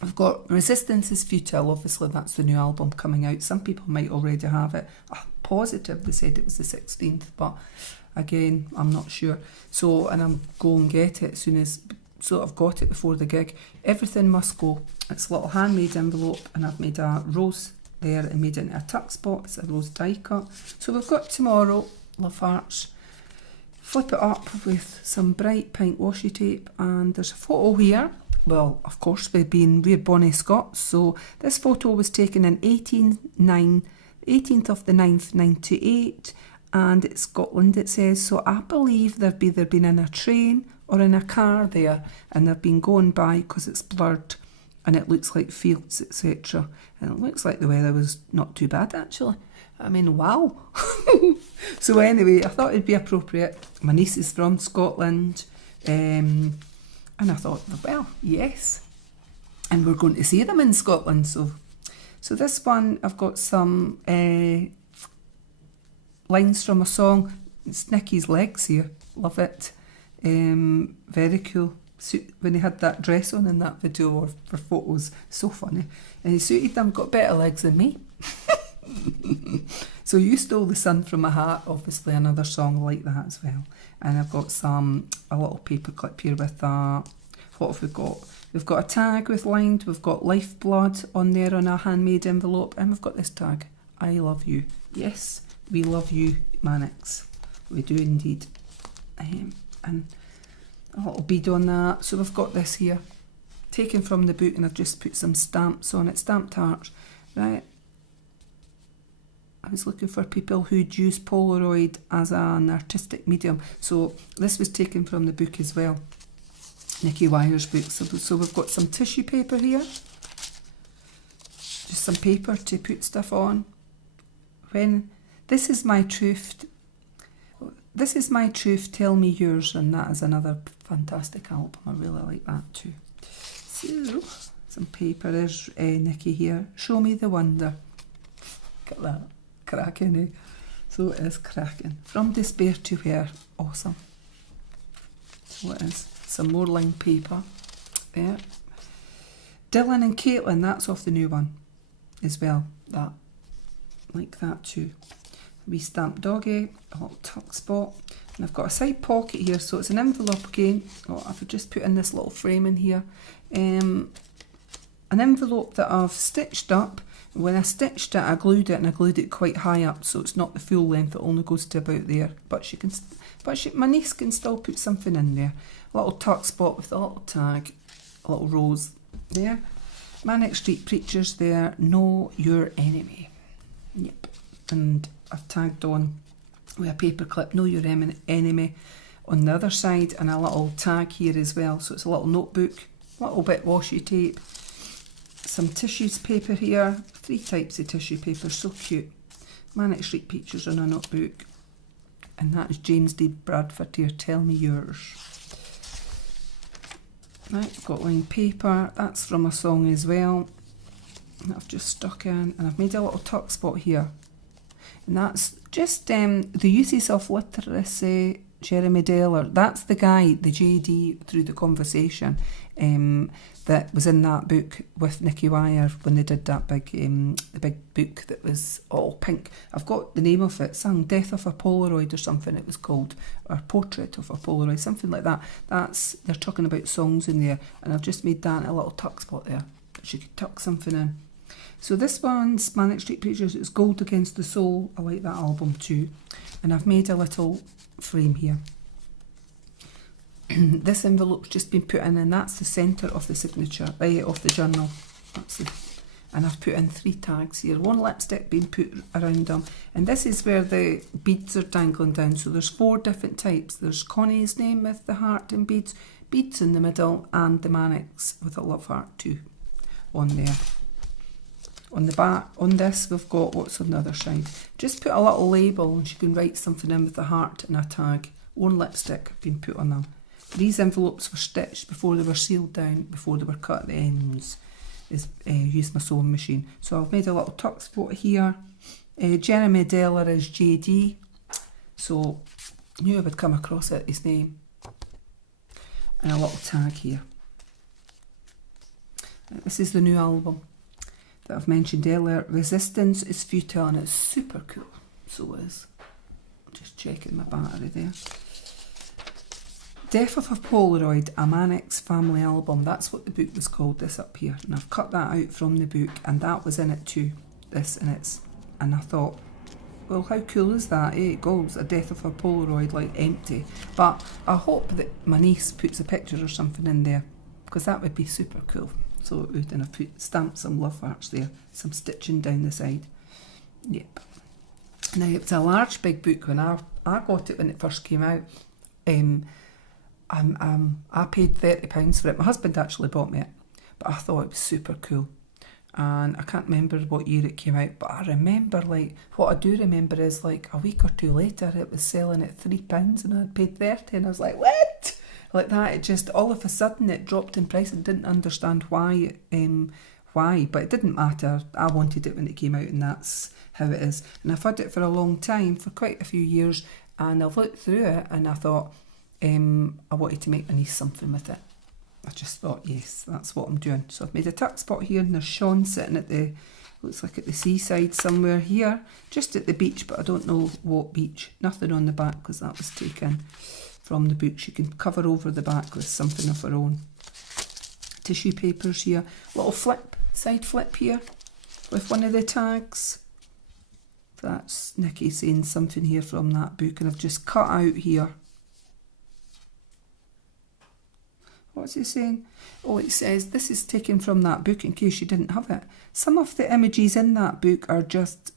I've got Resistance is Futile. Obviously, that's the new album coming out. Some people might already have it. I'm positive they said it was the 16th, but again, I'm not sure. So, and I'm going and get it as soon as, so I've got it before the gig. Everything Must Go. It's a little handmade envelope, and I've made a rose there and made it into a tuck spot. It's a rose die cut. So we've got Tomorrow, Love Hearts. Flip it up with some bright pink washi tape, and there's a photo here. Well, of course, we've been we're Bonnie Scots, so this photo was taken in 18th of the 9th, 98, and it's Scotland, it says. So I believe they've either been in a train or in a car there, and they've been going by because it's blurred and it looks like fields, etc. And it looks like the weather was not too bad, actually. I mean, wow. So anyway, I thought it'd be appropriate. My niece is from Scotland, and I thought, well, yes. And we're going to see them in Scotland. So this one, I've got some lines from a song. It's Nicky's Legs here. Love it. Very cool. When he had that dress on in that video or for photos, so funny. And he suited them, got better legs than me. So You Stole the Sun from My Hat, obviously another song like that as well. And I've got a little paper clip here with what have we got? We've got a tag with lined, we've got Lifeblood on there on a handmade envelope, and we've got this tag, I love you. Yes, we love you, Manics. We do indeed. And a little bead on that. So we've got this here, taken from the book, and I've just put some stamps on it, stamped hearts, right? I was looking for people who'd use Polaroid as an artistic medium. So this was taken from the book as well. Nicky Wire's book. So we've got some tissue paper here. Just some paper to put stuff on. This is my truth, tell me yours, and that is another fantastic album. I really like that too. So some paper. There's Nicky here. Show me the wonder. Look at that. Cracking, eh? So it is cracking. From Despair to Where. Awesome. So it is. Some more lined paper there. Dylan and Caitlin, that's off the new one as well. That. Like that too. Wee stamped doggy, a little tuck spot. And I've got a side pocket here, so it's an envelope again. Oh, I've just put in this little frame in here. An envelope that I've stitched up. When I stitched it, I glued it, and I glued it quite high up, so it's not the full length. It only goes to about there. But my niece can still put something in there. A little tuck spot with a little tag, a little rose there. Manic Street Preachers there. Know Your Enemy. Yep. And I've tagged on with a paper clip, Know Your Enemy on the other side, and a little tag here as well. So it's a little notebook, a little bit washi tape. Some tissues paper here, 3 types of tissue paper, so cute. Manic Street Pictures on a notebook. And that is James D. Bradford here, Tell Me Yours. Right, I've got lined paper, that's from a song as well. And I've just stuck in, and I've made a little tuck spot here. And that's just the uses of literacy, Jeremy Deller. That's the guy, the JD through the conversation, that was in that book with Nicky Wire when they did that the big book that was all pink. I've got the name of it, sung Death of a Polaroid or something it was called, or Portrait of a Polaroid, something like that. They're talking about songs in there, and I've just made that a little tuck spot there, that you could tuck something in. So this one's Manic Street Preachers, it's Gold Against the Soul. I like that album too. And I've made a little frame here. This envelope's just been put in, and that's the centre of the signature, of the journal. And I've put in 3 tags here. 1 lipstick being put around them. And this is where the beads are dangling down. So there's 4 different types. There's Connie's name with the heart and beads, beads in the middle, and the Manics with a love heart too on there. On the back, on this, we've got what's on the other side. Just put a little label, and you can write something in with the heart and a tag. 1 lipstick been put on them. These envelopes were stitched before they were sealed down, before they were cut at the ends. Used my sewing machine. So I've made a little tuck spot here. Jeremy Deller is JD. So I knew I would come across it, his name. And a little tag here. This is the new album that I've mentioned earlier. Resistance is Futile, and it's super cool. So is. Just checking my battery there. Death of a Polaroid, a Manics family album. That's what the book was called, this up here. And I've cut that out from the book, and that was in it too. This, and I thought, well, how cool is that? It goes, a Death of a Polaroid, like empty. But I hope that my niece puts a picture or something in there, because that would be super cool. So it would, and I've stamped some love hearts there, some stitching down the side. Yep. Now, it's a large, big book. When I got it when it first came out, I paid £30 for it. My husband actually bought me it, but I thought it was super cool. And I can't remember what year it came out, but I remember, like, what I do remember is, like, a week or two later, it was selling at £3 and I'd paid 30, and I was like, what? Like that, it just, all of a sudden, it dropped in price. and didn't understand why, but it didn't matter. I wanted it when it came out, and that's how it is. And I've had it for a long time, for quite a few years, and I've looked through it, and I thought, I wanted to make my niece something with it. I just thought, yes, that's what I'm doing. So I've made a tuck spot here, and there's Sean sitting at the, looks like at the seaside somewhere here, just at the beach, but I don't know what beach. Nothing on the back, because that was taken from the book. She can cover over the back with something of her own. Tissue papers here. Little flip, side flip here, with one of the tags. That's Nikki saying something here from that book, and I've just cut out here. What's he saying? Oh, it says, this is taken from that book in case you didn't have it. Some of the images in that book are just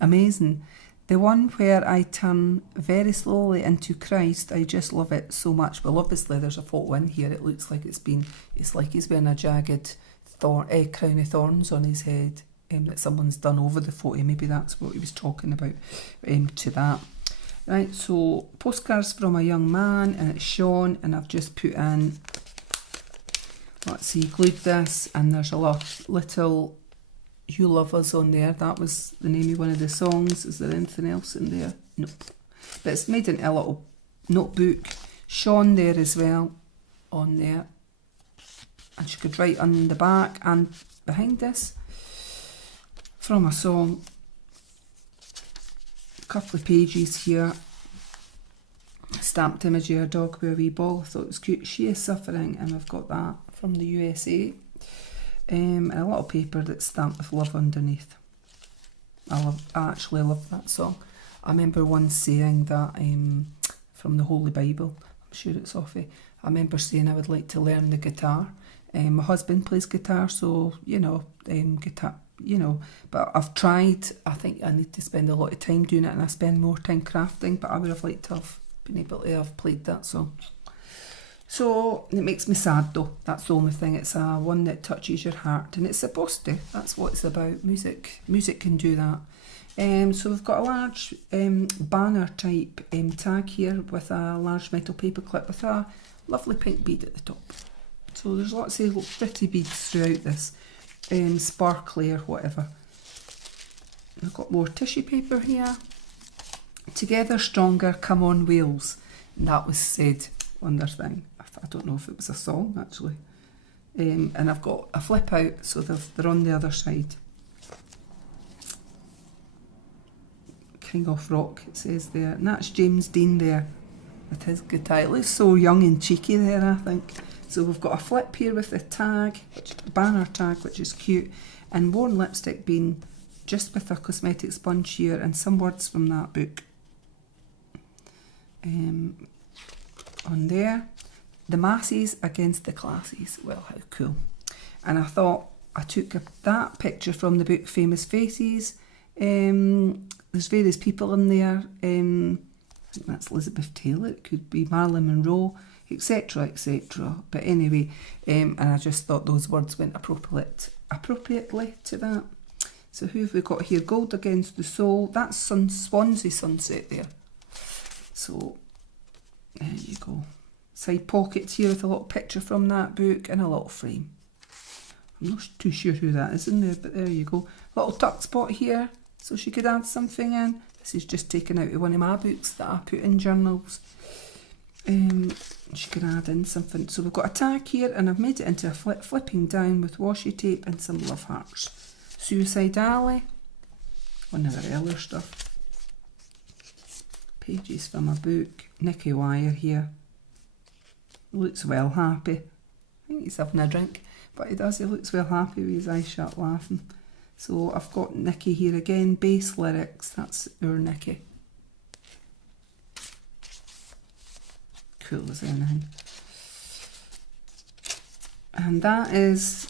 amazing. The one where I turn very slowly into Christ, I just love it so much. Well, obviously there's a photo in here. It looks like it's like he's wearing a jagged crown of thorns on his head that someone's done over the photo. Maybe that's what he was talking about to that. Right, so postcards from a young man, and it's Sean, and I've just put in, let's see, glued this, and there's a lot little You Love Us on there. That was the name of one of the songs. Is there anything else in there? Nope. But it's made into a little notebook. Sean there as well, on there. And she could write on the back and behind this, from a song. Couple of pages here, stamped image of a dog with a wee ball. I thought it was cute. She is suffering, and I've got that from the USA, and a little paper that's stamped with love underneath. I actually love that song. I remember once saying that from the Holy Bible. I'm sure it's off it. I remember saying I would like to learn the guitar. My husband plays guitar, so guitar. But I've tried. I think I need to spend a lot of time doing it, and I spend more time crafting, but I would have liked to have been able to have played that song. So it makes me sad though. That's the only thing. It's one that touches your heart, and it's supposed to. That's what it's about. Music can do that. So we've got a large banner type tag here with a large metal paper clip with a lovely pink bead at the top. So there's lots of pretty beads throughout this. Sparkly or whatever. I've got more tissue paper here. Together Stronger, Come On Wales. And that was said on their thing. I don't know if it was a song actually. And I've got a flip out, so they're on the other side. King of Rock, it says there. And that's James Dean there with his guitar. It looks so young and cheeky there, I think. So we've got a flip here with the tag, banner tag, which is cute, and Worn Lipstick being just with a cosmetic sponge here, and some words from that book. On there, the masses against the classes. Well, how cool. And I thought I took that picture from the book Famous Faces. There's various people in there. I think that's Elizabeth Taylor. It could be Marilyn Monroe, etc, etc. But anyway, and I just thought those words went appropriately to that. So who have we got here? Gold Against the Soul. That's Swansea Sunset there. So there you go. Side pockets here with a little picture from that book and a little frame. I'm not too sure who that is in there, but there you go. Little tuck spot here, so she could add something in. This is just taken out of one of my books that I put in journals. She can add in something. So we've got a tag here, and I've made it into a flipping down with washi tape and some love hearts. Suicide Alley, one of her earlier stuff. Pages from a book. Nicky Wire here. Looks well happy. I think he's having a drink, but he does. He looks well happy with his eyes shut laughing. So I've got Nicky here again. Bass lyrics. That's our Nicky. Cool as anything. And that is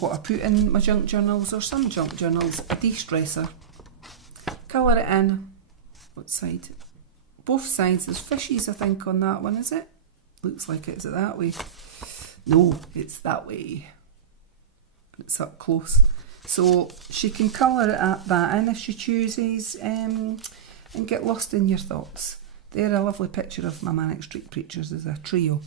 what I put in my junk journals, or some junk journals. A de-stressor. Colour it in. What side? Both sides. There's fishies, I think, on that one, is it? Looks like it's that way. No, it's that way. It's up close. So she can colour that in if she chooses, and get lost in your thoughts. There, a lovely picture of my Manic Street Preachers as a trio.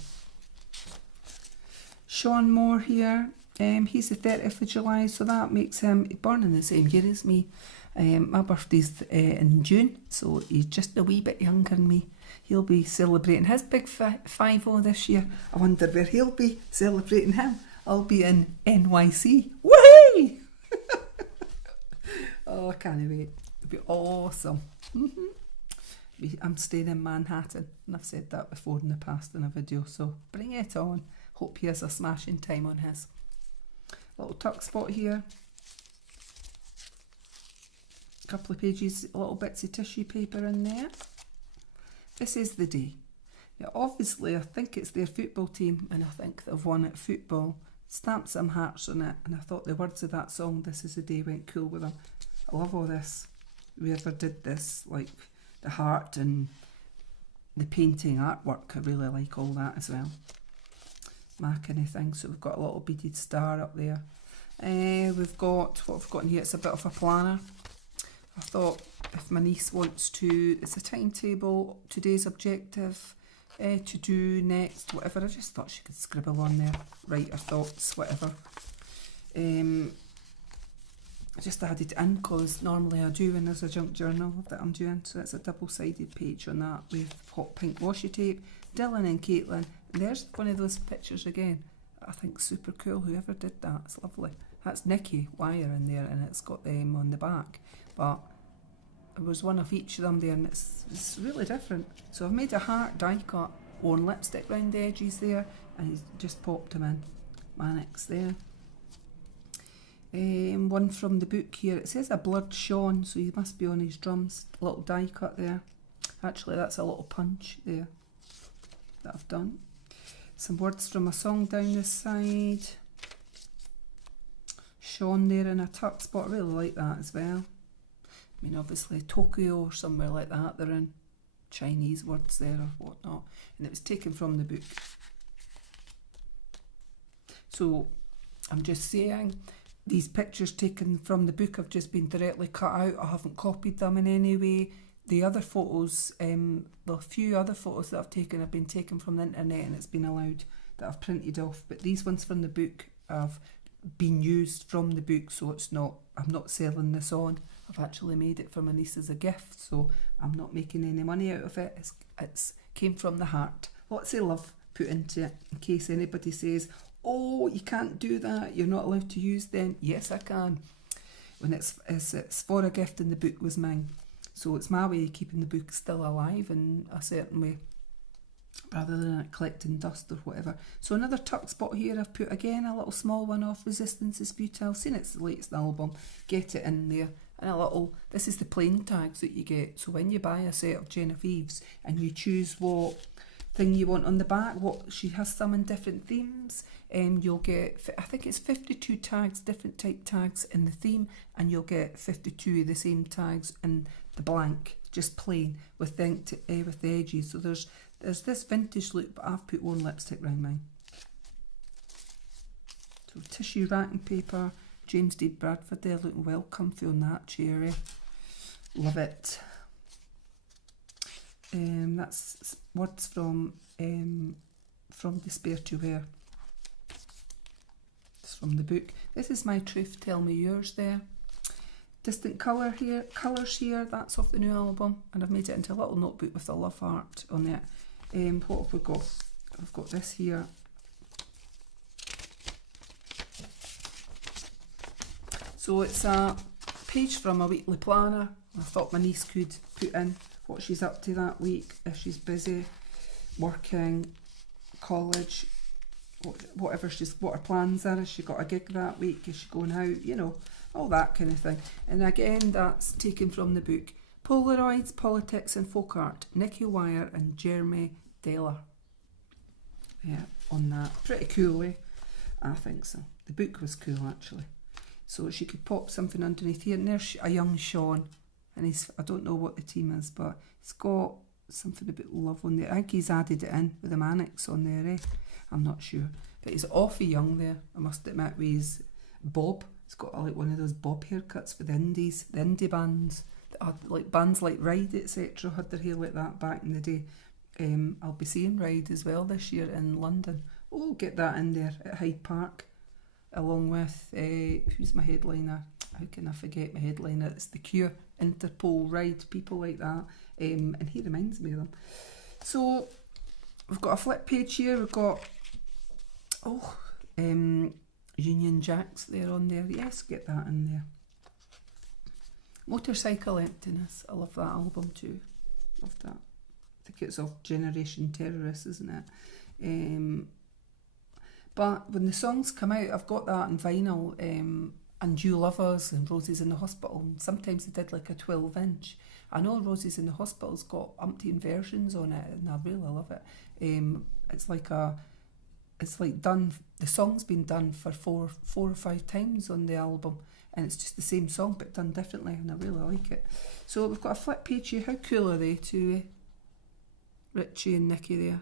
Sean Moore here. He's the 30th of July, so that makes him born in the same year as me. My birthday's in June, so he's just a wee bit younger than me. He'll be celebrating his big 5-0 this year. I wonder where he'll be celebrating him. I'll be in NYC. Woohoo! Oh, I can't wait. It'll be awesome. I'm staying in Manhattan, and I've said that before in the past in a video, so bring it on. Hope he has a smashing time on his. Little tuck spot here. A couple of pages, little bits of tissue paper in there. This is the day. Yeah, obviously I think it's their football team, and I think they've won at football. Stamped some hearts on it, and I thought the words of that song, This Is the Day, went cool with them. I love all this. Whoever did this, like the heart and the painting artwork, I really like all that as well. My kind of thing. So we've got a little beaded star up there. We've got, what we've got in here, it's a bit of a planner. I thought if my niece wants to, it's a timetable, today's objective, to do next, whatever. I just thought she could scribble on there, write her thoughts, whatever. I just added in because normally I do when there's a junk journal that I'm doing. So it's a double-sided page on that with hot pink washi tape. Dylan and Caitlin. And there's one of those pictures again. I think super cool. Whoever did that, it's lovely. That's Nicky Wire in there, and it's got them on the back. But there was one of each of them there, and it's really different. So I've made a heart die cut, worn lipstick round the edges there, and he's just popped them in. Manics there. One from the book here. It says a blurred Sean, so he must be on his drums. A little die cut there. Actually, that's a little punch there that I've done. Some words from a song down this side. Sean there in a tuck spot. I really like that as well. I mean, obviously Tokyo or somewhere like that. They're in Chinese words there or whatnot. And it was taken from the book. So I'm just saying, these pictures taken from the book have just been directly cut out. I haven't copied them in any way. The other photos, the few other photos that I've taken have been taken from the internet, and it's been allowed that I've printed off. But these ones from the book have been used from the book, so it's not, I'm not selling this on. I've actually made it for my niece as a gift, so I'm not making any money out of it. It's came from the heart. Lots of love put into it, in case anybody says, oh, you can't do that, you're not allowed to use them. Yes, I can. When it's for a gift, and the book was mine. So it's my way of keeping the book still alive in a certain way, rather than it collecting dust or whatever. So another tuck spot here, I've put again a little small one off Resistance is Futile. Seen it's the latest album, get it in there. And a little, this is the plain tags that you get. So when you buy a set of Genevieve's and you choose what thing you want on the back, she has some in different themes, and you'll get, I think it's 52 tags, different type tags in the theme, and you'll get 52 of the same tags in the blank, just plain with the with the edges. So there's this vintage look, but I've put worn lipstick around mine. So tissue wrapping paper, James D. Bradford there, looking well comfy on that cherry. Love it. That's words from Despair to Wear. It's from the book. This is My Truth, Tell Me Yours there. Distant colours here, that's off the new album, and I've made it into a little notebook with a love heart on it. What have we got? I've got this here. So it's a page from a weekly planner. I thought my niece could put in what she's up to that week, if she's busy, working, college, what her plans are. Has she got a gig that week? Is she going out? You know, all that kind of thing. And again, that's taken from the book Polaroids, Politics and Folk Art, Nicky Wire and Jeremy Daler. Yeah, on that. Pretty cool, eh? I think so. The book was cool, actually. So she could pop something underneath here. And there's a young Sean. And he's, I don't know what the team is, but he's got something about love on there. I think he's added it in with the Manics on there, eh? I'm not sure. But he's awfully young there, I must admit, with his bob. He's got like one of those bob haircuts for the indies, the indie bands. Like bands like Ride, etc. had their hair like that back in the day. I'll be seeing Ride as well this year in London. Oh, get that in there at Hyde Park, along with who's my headliner? How can I forget my headliner? It's The Cure, Interpol, Ride, people like that. And he reminds me of them. So we've got a flip page here. We've got Union Jacks there on there. Yes, get that in there. Motorcycle Emptiness. I love that album too. Love that. I think it's of Generation Terrorists, isn't it? But when the songs come out, I've got that on vinyl, and You Love Us and Roses in the Hospital. And sometimes they did like a 12-inch. I know Roses in the Hospital's got umpteen versions on it, and I really love it. It's like done. The song's been done for four or five times on the album, and it's just the same song but done differently, and I really like it. So we've got a flip page here. How cool are they too? Richie and Nicky there.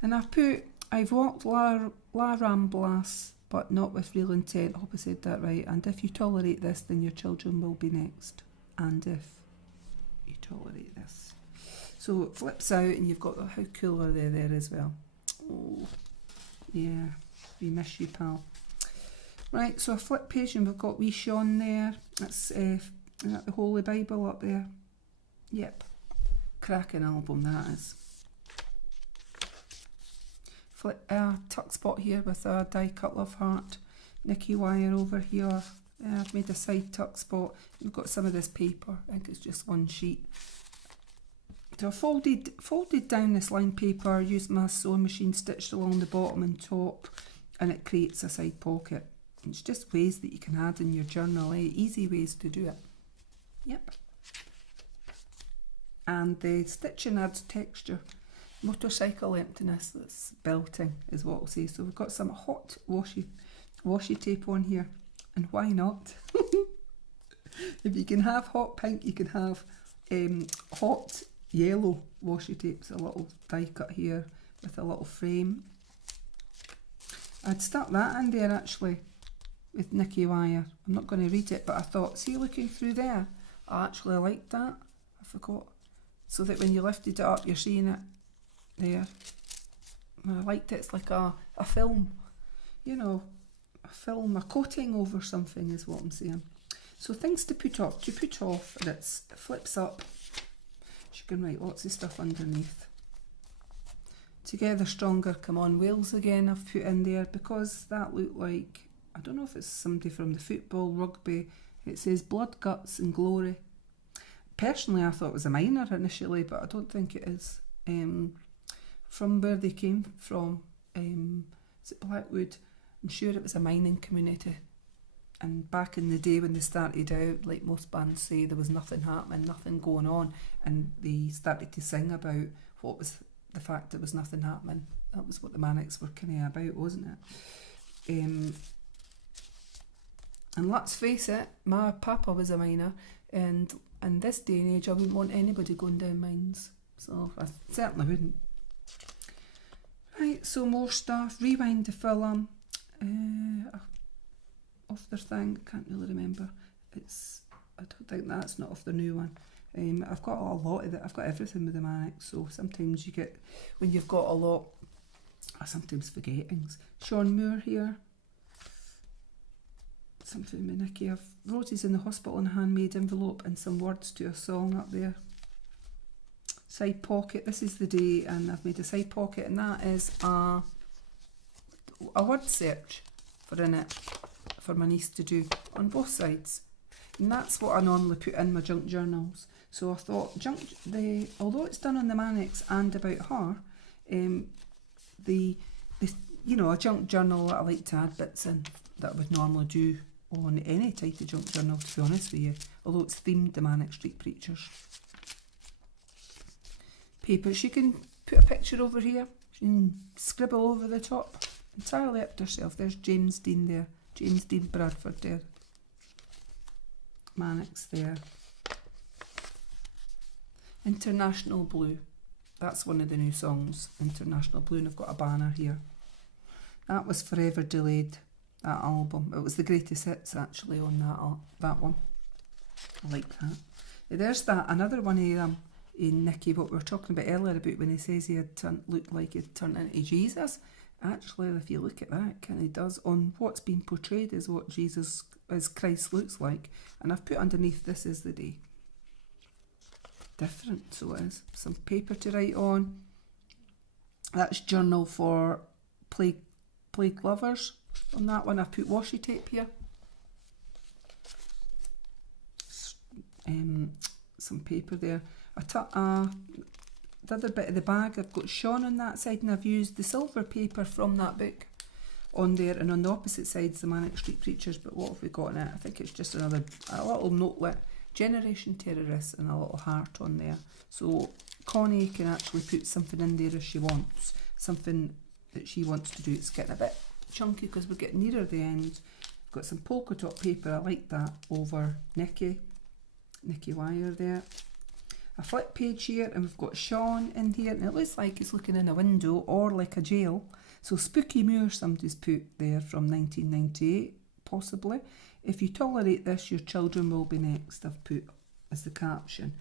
And I've walked La Ramblas, but not with real intent. I hope I said that right. And if you tolerate this, then your children will be next. And if you tolerate this. So it flips out, and you've got how cool are they there as well. Oh, yeah. We miss you, pal. Right, so a flip page, and we've got wee Sean there. That's the Holy Bible up there. Yep. Cracking album, that is. Flip tuck spot here with a die cut love heart. Nicky Wire over here. I've made a side tuck spot. We've got some of this paper. I think it's just one sheet. So I folded down this lined paper, used my sewing machine, stitched along the bottom and top, and it creates a side pocket. It's just ways that you can add in your journal, eh? Easy ways to do it. Yep. And the stitching adds texture. Motorcycle Emptiness, that's belting is what I'll say. So we've got some hot washi tape on here, and why not? If you can have hot pink, you can have hot yellow washi tapes. A little die cut here with a little frame. I'd stuck that in there actually with Nicky Wire. I'm not going to read it, but I thought, see, looking through there, I actually liked that. I forgot. So that when you lifted it up, you're seeing it there. I liked it. It's like a film, you know, a film, a coating over something is what I'm saying. So things to put up, to put off, and it flips up. You can write lots of stuff underneath. Together Stronger, Come On Wales again I've put in there because that looked like, I don't know if it's somebody from the football, rugby. It says Blood, Guts and Glory. Personally, I thought it was a miner initially, but I don't think it is. From where they came from, is it Blackwood? I'm sure it was a mining community. And back in the day when they started out, like most bands say, there was nothing happening, nothing going on, and they started to sing about what was the fact there was nothing happening. That was what the Manics were kind of about, wasn't it? And let's face it, my papa was a miner, and in this day and age I wouldn't want anybody going down mines, so I certainly wouldn't. Right, so more stuff. Rewind the film. Off their thing, can't really remember. I don't think that's not off their new one. I've got a lot of it. I've got everything with the Manic, so sometimes you get, when you've got a lot, I sometimes forget things. Sean Moore here. Something with Nicky. I've Roses in the Hospital and Handmade envelope and some words to a song up there. side pocket. This is the day, and I've made a side pocket, and that is a word search for in it for my niece to do on both sides. And that's what I normally put in my junk journals. So I thought although it's done on the Manics and about her, you know, a junk journal that I like to add bits in that I would normally do on any type of junk journal, to be honest with you, although it's themed the Manic Street Preachers. Papers, she can put a picture over here, she can scribble over the top, entirely up to herself. There's James Dean there, James Dean Bradford there, Manics there. International Blue, that's one of the new songs, International Blue, and I've got a banner here. That was Forever Delayed, that album. It was the greatest hits actually on that one. I like that. There's that, another one of them in Nicky, what we were talking about earlier about when he says he had looked like he'd turned into Jesus. Actually, if you look at that, Connie does, on what's been portrayed as what Jesus, as Christ looks like. And I've put underneath, this is the day. Different, so it is. Some paper to write on. That's journal for plague lovers. On that one I've put washi tape here. Some paper there. The other bit of the bag, I've got Sean on that side, and I've used the silver paper from that book on there, and on the opposite side's the Manic Street Preachers. But what have we got in it? I think it's just a little note with Generation Terrorists and a little heart on there. So Connie can actually put something in there if she wants, something that she wants to do. It's getting a bit chunky because we're getting nearer the end. Got some polka dot paper, I like that, over Nicky wire there. A flip page here, and we've got Sean in here, and it looks like he's looking in a window or like a jail. So Spooky Moor somebody's put there from 1998, possibly. If you tolerate this, your children will be next, I've put as the caption.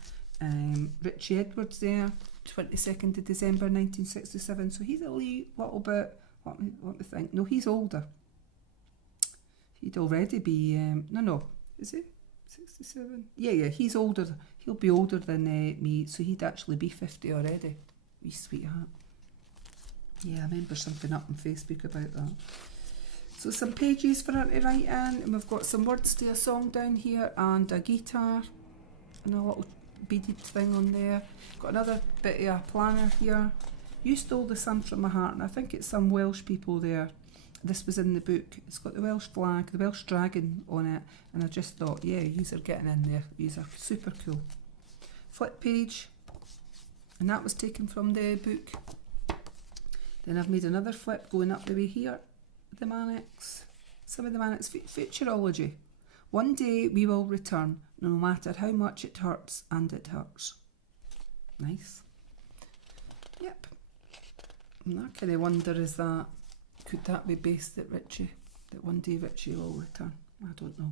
Richie Edwards there, 22nd of December 1967, so he's a little bit, what do you think? No, he's older. He'd already be, no, is he? 67? Yeah, he's older. He'll be older than me, so he'd actually be 50 already. Wee sweetheart. Yeah, I remember something up on Facebook about that. So some pages for her to write in, and we've got some words to a song down here, and a guitar, and a little beaded thing on there. Got another bit of a planner here. You Stole the Sun from My Heart, and I think it's some Welsh people there. This was in the book. It's got the Welsh flag, the Welsh dragon on it, and I just thought, yeah, these are getting in there. These are super cool. Flip page, and that was taken from the book. Then I've made another flip going up the way here. The Manics, some of the Manics, futurology. One day we will return, no matter how much it hurts, and it hurts. Nice. Yep. And I kind of wonder, could that be based at Richie? That one day Richie will return? I don't know.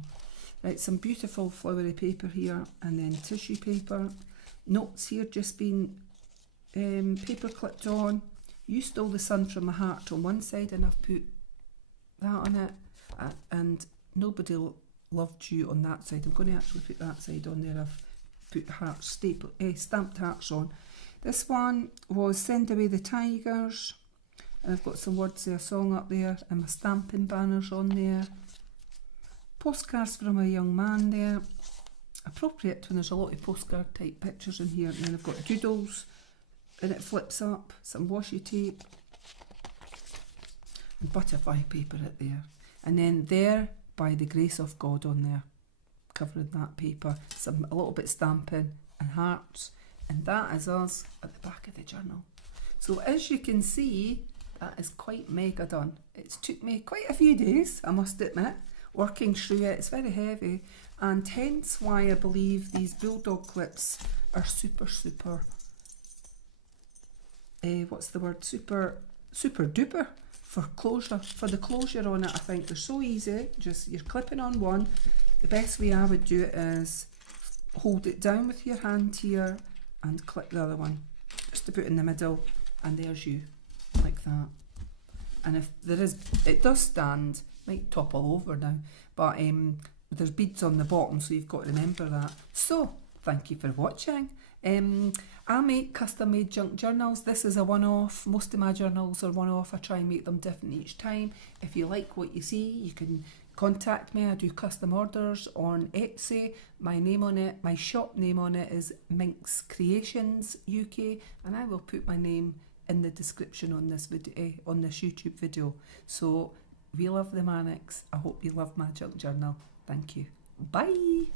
Right, some beautiful flowery paper here, and then tissue paper. Notes here just been paper clipped on. You Stole the Sun from My Heart on one side, and I've put that on it, and Nobody Loved You on that side. I'm going to actually put that side on there. I've put hearts, stamped hearts on. This one was Send Away the Tigers, and I've got some words of a song up there, and my stamping banners on there. Postcards from a Young Man there. Appropriate when there's a lot of postcard type pictures in here. And then I've got doodles, and it flips up, some washi tape, and butterfly paper at there. And then there, By the Grace of God on there, covering that paper, a little bit stamping and hearts. And that is us at the back of the journal. So as you can see, that is quite mega done. It's took me quite a few days, I must admit, working through it. It's very heavy, and hence why I believe these Bulldog clips are super duper for closure, for the closure on it. I think they're so easy, just you're clipping on one. The best way I would do it is hold it down with your hand here and clip the other one, just to put in the middle, and there's you, like that. And if there is, it does stand, might topple over now, but there's beads on the bottom, so you've got to remember that. So, thank you for watching. I make custom made junk journals. This is a one-off. Most of my journals are one-off. I try and make them different each time. If you like what you see, you can contact me. I do custom orders on Etsy. My name on it, my shop name on it is MinxCreationsUK, and I will put my name in the description on this video, on this YouTube video. So we love the Manics. I hope you love my junk journal. Thank you. Bye.